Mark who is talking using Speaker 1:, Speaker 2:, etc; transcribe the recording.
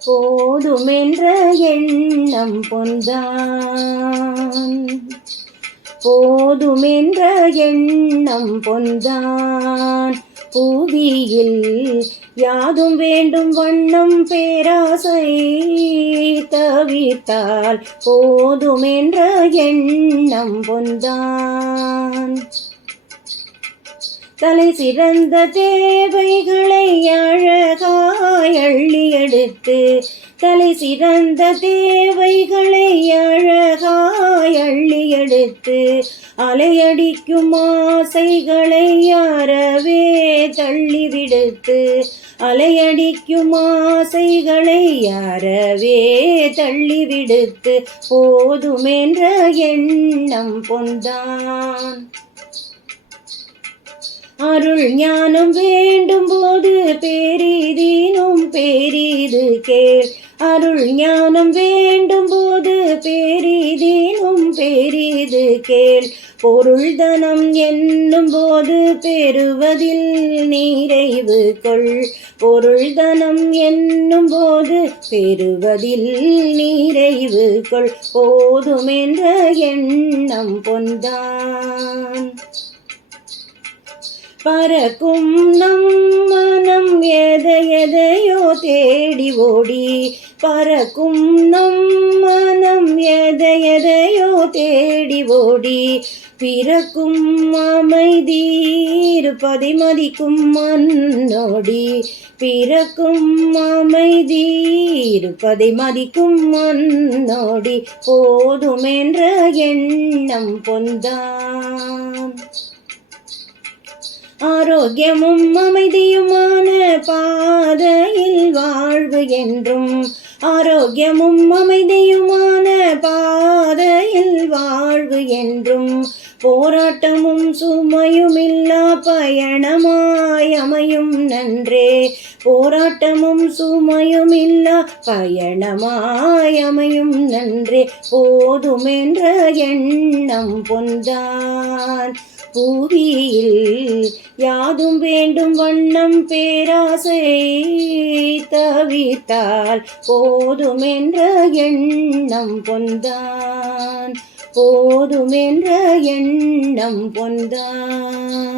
Speaker 1: போதுமென்ற எண்ணம் பொந்தான் போதுமென்ற எண்ணம் பொந்தான் பூவியில் யாதும் வேண்டும் வண்ணம் பேராசை தவித்தால் போதுமென்ற எண்ணம் பொந்தான் தலை சிறந்த தேவைகளை அழகாய் அள்ளி எடுத்து தலை சிறந்த தேவைகளை அழகாய் அள்ளி எடுத்து அலையடிக்கும் ஆசைகளை யாரவே தள்ளிவிடுத்து அலையடிக்கும் ஆசைகளை யாரவே தள்ளிவிடுத்து போதுமென்ற எண்ணம் பொந்தான் அருள் ஞானம் வேண்டும் போது பேரிதீனும் பேரிது கேள். அருள் ஞானம் வேண்டும் போது பேரிதீனும் பேரிது கேள். பொருள் தனம் என்னும் போது பெறுவதில் நிறைவு கொள். பொருள் தனம் என்னும் போது பெறுவதில் நிறைவு கொள். போதுமென்ற எண்ணம் பொந்தான் பறக்கும் நம் மனம் எதை எதையோ தேடி ஓடி. பறக்கும் நம் மனம் எதை எதையோ தேடி ஓடி. பிறக்கும் அமைதி இருப்பதை மதிக்கும் மண்ணோடி பிறக்கும் அமைதி இருப்பதை மதிக்கும் மண்ணோடி போதுமென்ற எண்ணம் பொந்தான் ஆரோக்கியமும் அமைதியுமான பாதையில் வாழ்வு என்றும் ஆரோக்கியமும் அமைதியுமான பாதையில் வாழ்வு என்றும் போராட்டமும் சுமையுமில்லா பயணமாய் அமையும் போராட்டமும் சுமையுமில்லா பயணமாய் பயணமாயமையும் நன்றே. போதுமென்ற எண்ணம் பொந்தான் புவியில் யாதும் வேண்டும் வண்ணம் பேராசை தவித்தால் போதுமென்ற எண்ணம் பொந்தான் போதுமென்ற எண்ணம் பொந்தான்